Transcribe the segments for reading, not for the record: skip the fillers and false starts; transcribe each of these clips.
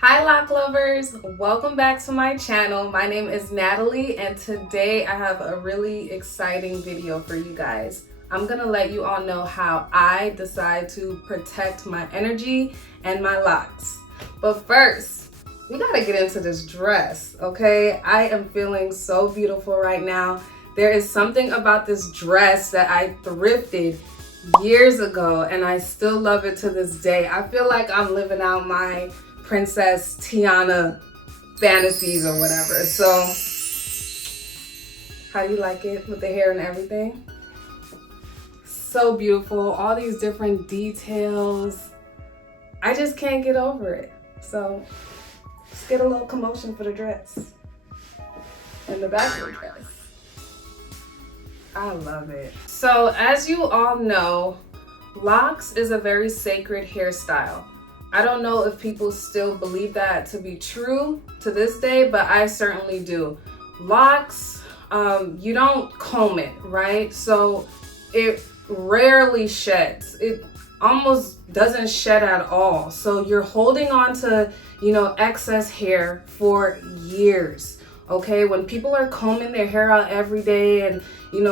Hi Loc lovers, welcome back to my channel. My name is Natalie and today I have a really exciting video for you guys. I'm gonna let you all know how I decide to protect my energy and my locks. But first, we gotta get into this dress, okay? I am feeling so beautiful right now. There is something about this dress that I thrifted years ago and I still love it to this day. I feel like I'm living out my Princess Tiana fantasies or whatever. So, how do you like it with the hair and everything? So beautiful, all these different details. I just can't get over it. So, let's get a little commotion for the dress. And the back of the dress. I love it. So, as you all know, locks is a very sacred hairstyle. I don't know if people still believe that to be true to this day, but I certainly do. Locks, you don't comb it, right? So it rarely sheds. It almost doesn't shed at all. So you're holding on to, excess hair for years. Okay, when people are combing their hair out every day and,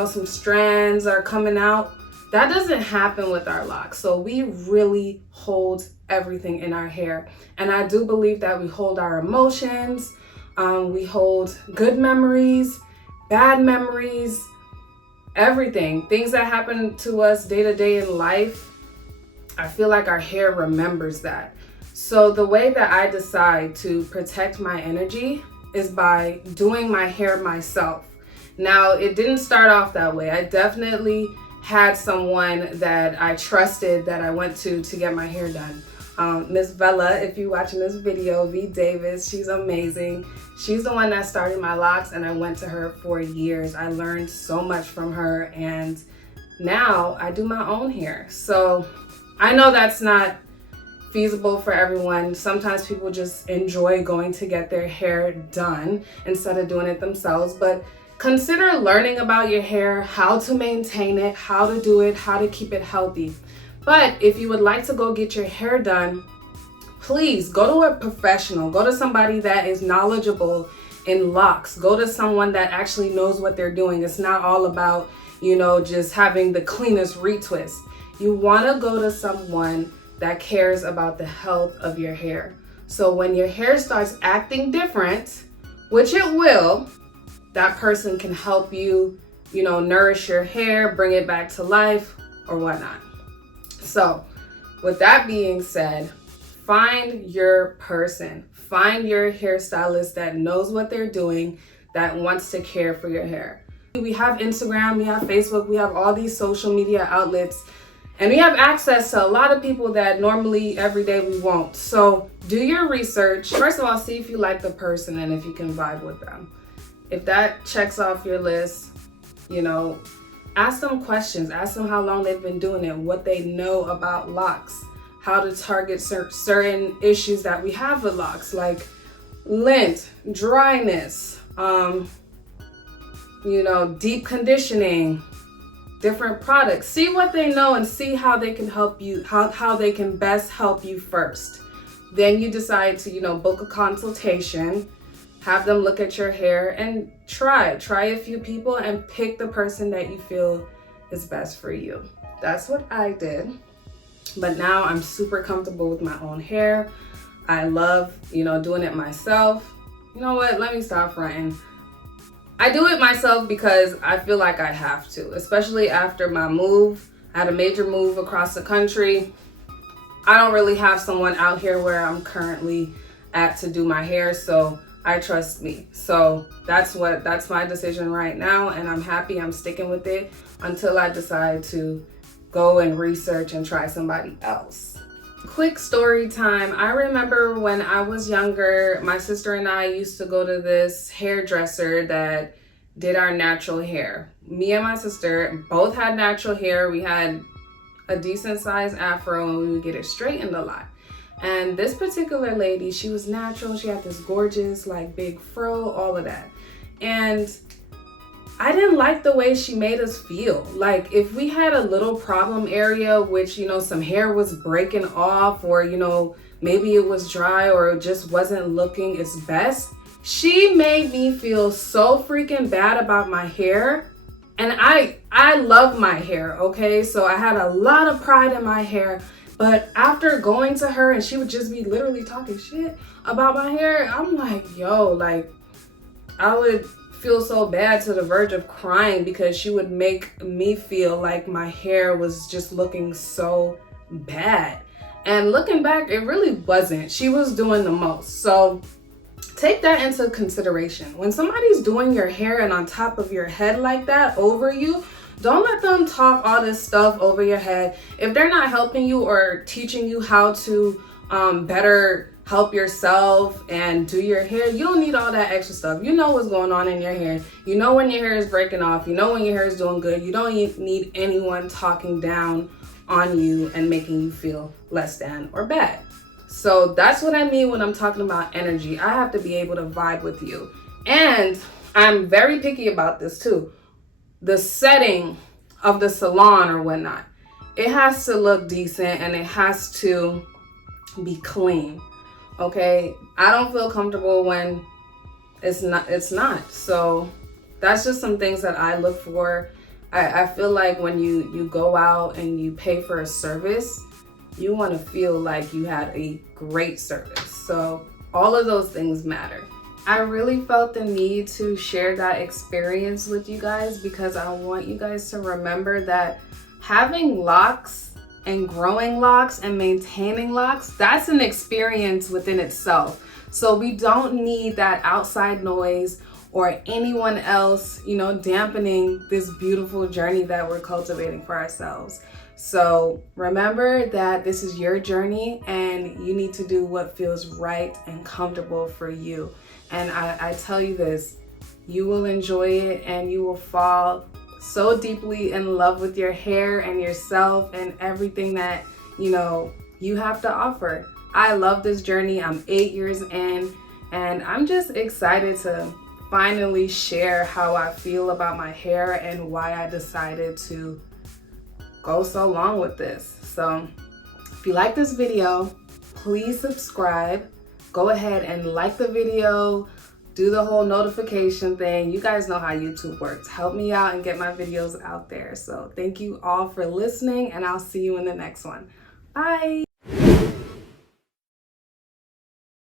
some strands are coming out, that doesn't happen with our locks. So we really hold everything in our hair. And I do believe that we hold our emotions, we hold good memories, bad memories, everything. Things that happen to us day to day in life, I feel like our hair remembers that. So the way that I decide to protect my energy is by doing my hair myself. Now, it didn't start off that way. I definitely had someone that I trusted that I went to get my hair done. Miss Bella, if you're watching this video, V Davis, she's amazing. She's the one that started my locks and I went to her for years. I learned so much from her and now I do my own hair. So I know that's not feasible for everyone. Sometimes people just enjoy going to get their hair done instead of doing it themselves, but consider learning about your hair, how to maintain it, how to do it, how to keep it healthy. But if you would like to go get your hair done, please go to a professional. Go to somebody that is knowledgeable in locks. Go to someone that actually knows what they're doing. It's not all about, just having the cleanest retwist. You want to go to someone that cares about the health of your hair. So when your hair starts acting different, which it will, that person can help you, nourish your hair, bring it back to life or whatnot. So with that being said, find your person, find your hairstylist that knows what they're doing, that wants to care for your hair. We have Instagram, we have Facebook, we have all these social media outlets, and we have access to a lot of people that normally every day we won't. So do your research. First of all, see if you like the person and if you can vibe with them. If that checks off your list, ask them questions. Ask them how long they've been doing it, what they know about locks, how to target certain issues that we have with locks, like lint, dryness, deep conditioning, different products. See what they know and see how they can help you, how they can best help you first. Then you decide to, book a consultation, have them look at your hair and try a few people and pick the person that you feel is best for you. That's what I did. But now I'm super comfortable with my own hair. I love, doing it myself. You know what? Let me stop fronting. I do it myself because I feel like I have to, especially after my move. I had a major move across the country. I don't really have someone out here where I'm currently at to do my hair, so I trust me. So that's my decision right now, and I'm happy I'm sticking with it until I decide to go and research and try somebody else. Quick story time. I remember when I was younger, my sister and I used to go to this hairdresser that did our natural hair. Me and my sister both had natural hair. We had a decent sized afro and we would get it straightened a lot. And this particular lady, she was natural. She had this gorgeous, big fro, all of that. And I didn't like the way she made us feel. Like if we had a little problem area, which, you know, some hair was breaking off, or, you know, maybe it was dry or it just wasn't looking its best, she made me feel so freaking bad about my hair. And I love my hair, okay? So I had a lot of pride in my hair. But after going to her and she would just be literally talking shit about my hair, I'm like, yo, like, I would feel so bad to the verge of crying because she would make me feel like my hair was just looking so bad. And looking back, it really wasn't. She was doing the most. So take that into consideration. When somebody's doing your hair and on top of your head like that over you, don't let them talk all this stuff over your head. If they're not helping you or teaching you how to better help yourself and do your hair, you don't need all that extra stuff. You know what's going on in your hair. You know when your hair is breaking off. You know when your hair is doing good. You don't need anyone talking down on you and making you feel less than or bad. So that's what I mean when I'm talking about energy. I have to be able to vibe with you. And I'm very picky about this too. The setting of the salon or whatnot, it has to look decent and it has to be clean. Okay, I don't feel comfortable when it's not. So that's just some things that I look for. I feel like when you go out and you pay for a service, you want to feel like you had a great service. So all of those things matter. I really felt the need to share that experience with you guys because I want you guys to remember that having locks and growing locks and maintaining locks, that's an experience within itself. So we don't need that outside noise or anyone else, you know, dampening this beautiful journey that we're cultivating for ourselves. So remember that this is your journey and you need to do what feels right and comfortable for you. And I tell you this, you will enjoy it and you will fall so deeply in love with your hair and yourself and everything that, you know, you have to offer. I love this journey. I'm 8 years in and I'm just excited to finally share how I feel about my hair and why I decided to go so long with this. So if you like this video, please subscribe. Go ahead and like the video, do the whole notification thing. You guys know how YouTube works. Help me out and get my videos out there. So thank you all for listening and I'll see you in the next one. Bye.